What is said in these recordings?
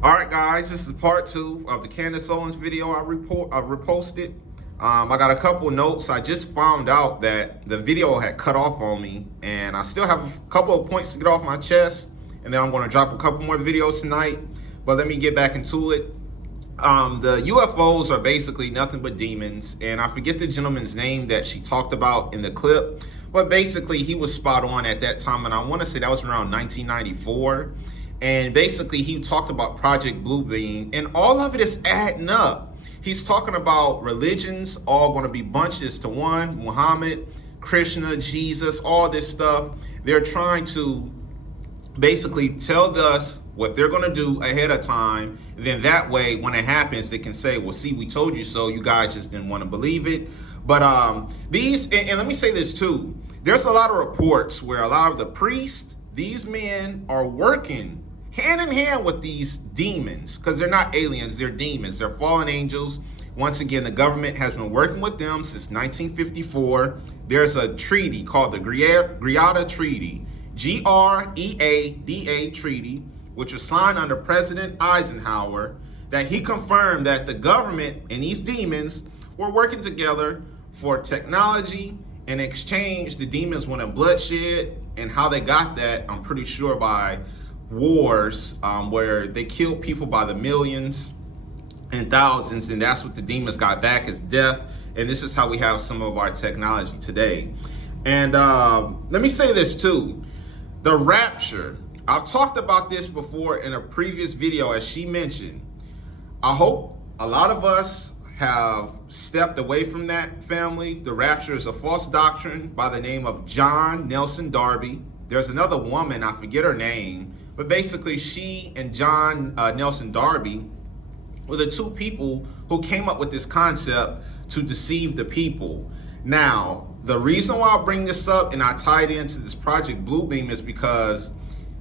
All right, guys, this is part 2 of the Candace Owens video I reposted. I got a couple notes. I just found out that the video had cut off on me, and I still have a couple of points to get off my chest, and then I'm going to drop a couple more videos tonight. But let me get back into it. The UFOs are basically nothing but demons, and I forget the gentleman's name that she talked about in the clip, but basically he was spot on at that time, and I want to say that was around 1994. And basically he talked about Project Bluebeam, and all of it is adding up. He's talking about religions all going to be bunches to one: Muhammad, Krishna, Jesus, all this stuff. They're trying to basically tell us what they're going to do ahead of time. And then that way, when it happens, they can say, well, see, we told you so. You guys just didn't want to believe it. But and let me say this too. There's a lot of reports where a lot of the priests, these men are working hand in hand with these demons, because they're not aliens, they're demons, they're fallen angels. Once again, the government has been working with them since 1954. There's a treaty called the Greada Treaty, Greada Treaty, which was signed under President Eisenhower, that he confirmed that the government and these demons were working together for technology. In exchange, the demons wanted bloodshed, and how they got that, I'm pretty sure, by wars where they killed people by the millions and thousands, and that's what the demons got back as death. And this is how we have some of our technology today. And let me say this too. The rapture, I've talked about this before in a previous video, as she mentioned. I hope a lot of us have stepped away from that family. The rapture is a false doctrine by the name of John Nelson Darby. There's another woman, I forget her name, but basically she and John Nelson Darby were the two people who came up with this concept to deceive the people. Now, the reason why I bring this up and I tie it into this Project Bluebeam is because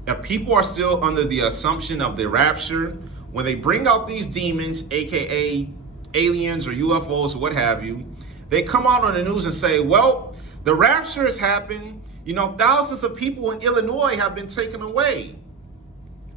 if people are still under the assumption of the rapture, when they bring out these demons, aka aliens or UFOs or what have you, they come out on the news and say, well, the rapture has happened. You know, thousands of people in Illinois have been taken away.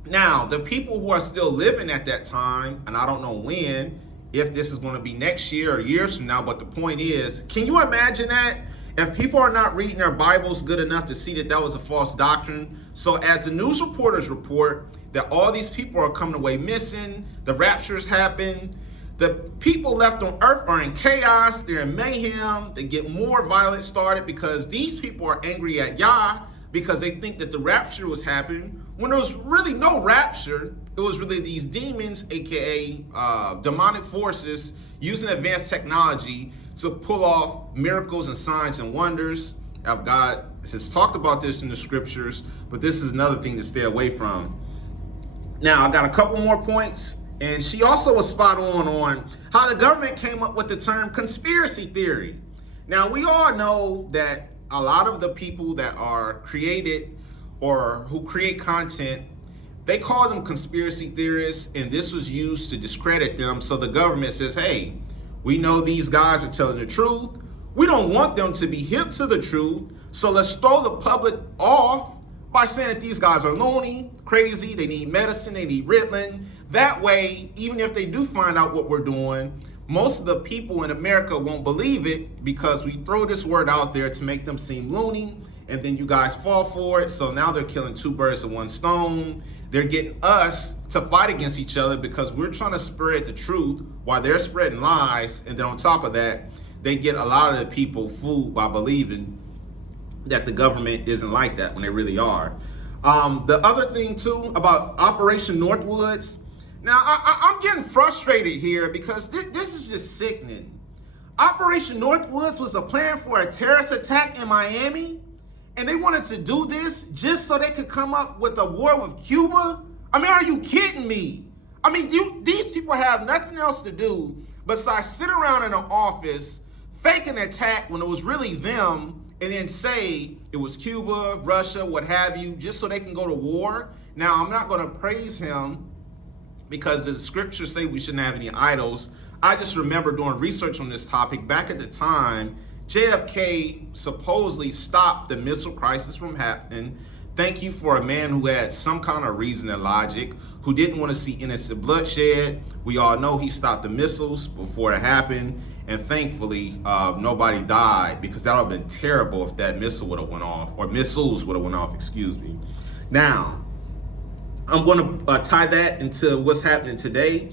Now, the people who are still living at that time, and I don't know when, if this is going to be next year or years from now, but the point is, can you imagine that? If people are not reading their Bibles good enough to see that that was a false doctrine. So as the news reporters report that all these people are coming away missing, the raptures happen, the people left on earth are in chaos, they're in mayhem, they get more violence started because these people are angry at Yah because they think that the rapture was happening when there was really no rapture. It was really these demons, aka demonic forces, using advanced technology to pull off miracles and signs and wonders. God has talked about this in the scriptures, but this is another thing to stay away from. Now, I got a couple more points. And she also was spot on how the government came up with the term conspiracy theory. Now, we all know that a lot of the people that are created or who create content, they call them conspiracy theorists, and this was used to discredit them. So the government says, hey, we know these guys are telling the truth. We don't want them to be hip to the truth. So let's throw the public off by saying that these guys are loony, crazy, they need medicine, they need Ritalin. That way, even if they do find out what we're doing, most of the people in America won't believe it because we throw this word out there to make them seem loony, and then you guys fall for it. So now they're killing two birds with one stone. They're getting us to fight against each other because we're trying to spread the truth while they're spreading lies. And then on top of that, they get a lot of the people fooled by believing that the government isn't like that when they really are. The other thing too about Operation Northwoods. Now I'm getting frustrated here because this is just sickening. Operation Northwoods was a plan for a terrorist attack in Miami, and they wanted to do this just so they could come up with a war with Cuba. I mean, are you kidding me? I mean, these people have nothing else to do besides sit around in an office, fake an attack when it was really them, and then say it was Cuba, Russia, what have you, just so they can go to war. Now, I'm not going to praise him because the scriptures say we shouldn't have any idols. I just remember doing research on this topic. Back at the time, JFK supposedly stopped the missile crisis from happening. Thank you for a man who had some kind of reason and logic, who didn't want to see innocent bloodshed. We all know he stopped the missiles before it happened, and thankfully nobody died, because that would have been terrible if that missile would have went off, or missiles would have went off, excuse me. Now, I'm going to tie that into what's happening today.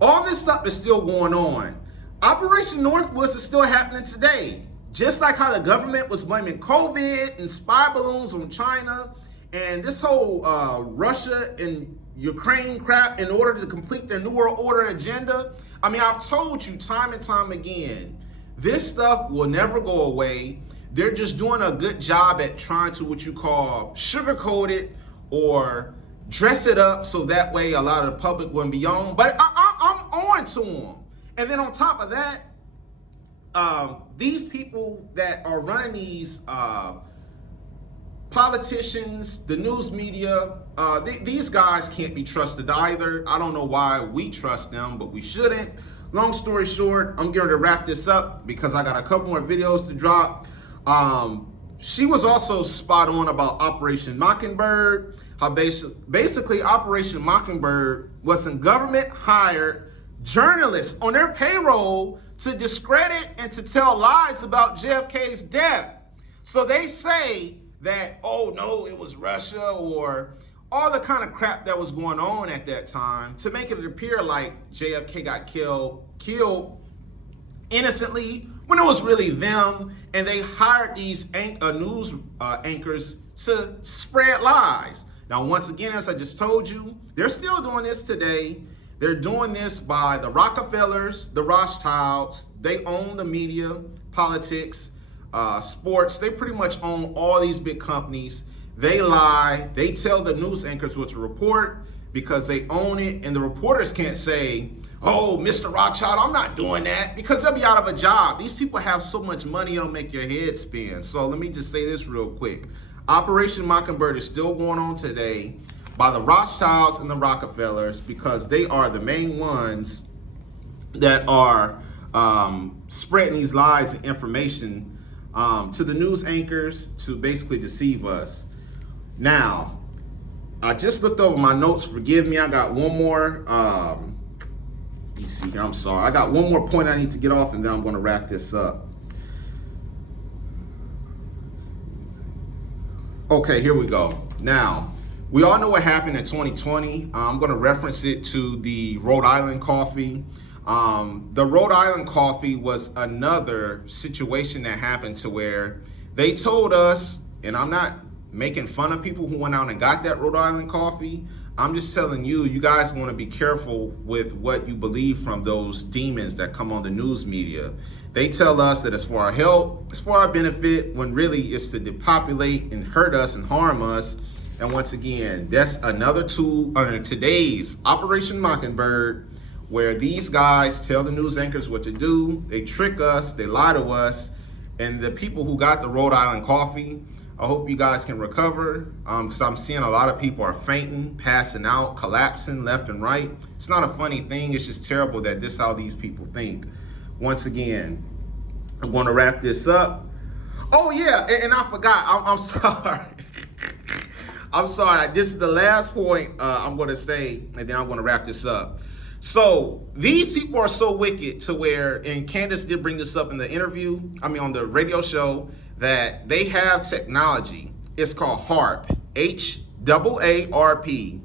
All this stuff is still going on. Operation Northwoods is still happening today. Just like how the government was blaming COVID and spy balloons on China and this whole Russia and Ukraine crap in order to complete their New World Order agenda. I mean, I've told you time and time again, this stuff will never go away. They're just doing a good job at trying to what you call sugarcoat it or dress it up so that way a lot of the public wouldn't be on. But I'm on to them. And then on top of that, these people that are running these politicians, the news media, these guys can't be trusted either. I don't know why we trust them, but we shouldn't. Long story short, I'm going to wrap this up because I got a couple more videos to drop. She was also spot on about Operation Mockingbird. How basically Operation Mockingbird was some government hired journalists on their payroll to discredit and to tell lies about JFK's death. So they say that, oh no, it was Russia, or all the kind of crap that was going on at that time to make it appear like JFK got killed innocently, when it was really them, and they hired these news anchors to spread lies. Now, once again, as I just told you, they're still doing this today. They're doing this by the Rockefellers, the Rothschilds. They own the media, politics, sports. They pretty much own all these big companies. They lie. They tell the news anchors what to report because they own it, and the reporters can't say, oh, Mr. Rothschild, I'm not doing that, because they'll be out of a job. These people have so much money, it'll make your head spin. So let me just say this real quick. Operation Mockingbird is still going on today by the Rothschilds and the Rockefellers, because they are the main ones that are spreading these lies and information to the news anchors to basically deceive us. Now, I just looked over my notes. Forgive me, I got one more. Let me see here, I'm sorry. I got one more point I need to get off, and then I'm going to wrap this up. Okay, here we go. Now, we all know what happened in 2020. I'm going to reference it to the Rhode Island coffee. The Rhode Island coffee was another situation that happened to where they told us, and I'm not making fun of people who went out and got that Rhode Island coffee. I'm just telling you, you guys want to be careful with what you believe from those demons that come on the news media. They tell us that it's for our health, it's for our benefit, when really it's to depopulate and hurt us and harm us. And once again, that's another tool under today's Operation Mockingbird, where these guys tell the news anchors what to do. They trick us, they lie to us. And the people who got the Rhode Island coffee, I hope you guys can recover, because I'm seeing a lot of people are fainting, passing out, collapsing left and right. It's not a funny thing. It's just terrible that this is how these people think. Once again, I'm going to wrap this up. Oh yeah, and I forgot. I'm sorry. I'm sorry. This is the last point I'm going to say, and then I'm going to wrap this up. So these people are so wicked to where, and Candace did bring this up in the interview, on the radio show, that they have technology. It's called HAARP, HAARP.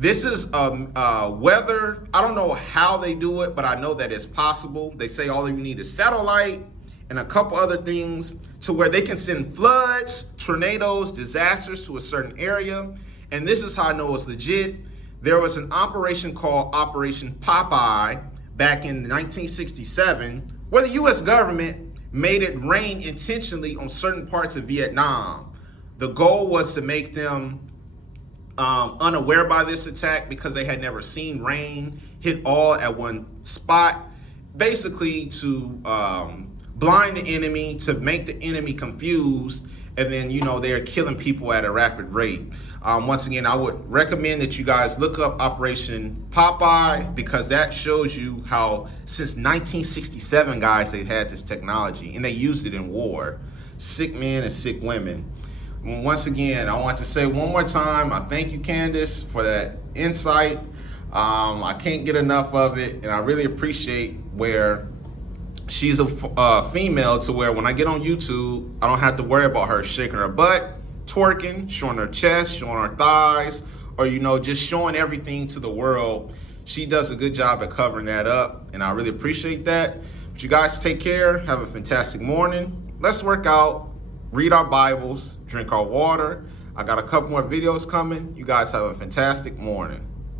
This is weather. I don't know how they do it, but I know that it's possible. They say all you need is satellite and a couple other things to where they can send floods, tornadoes, disasters to a certain area. And this is how I know it's legit. There was an operation called Operation Popeye back in 1967, where the U.S. government made it rain intentionally on certain parts of Vietnam. The goal was to make them unaware by this attack because they had never seen rain hit all at one spot, basically to blind the enemy, to make the enemy confused, and then, they're killing people at a rapid rate. Once again, I would recommend that you guys look up Operation Popeye, because that shows you how since 1967, guys, they had this technology and they used it in war. Sick men and sick women. Once again, I want to say one more time, I thank you, Candace, for that insight. I can't get enough of it, and I really appreciate where she's a female to where when I get on YouTube, I don't have to worry about her shaking her butt, twerking, showing her chest, showing her thighs, or, you know, just showing everything to the world. She does a good job at covering that up, and I really appreciate that. But you guys take care. Have a fantastic morning. Let's work out, read our Bibles, drink our water. I got a couple more videos coming. You guys have a fantastic morning.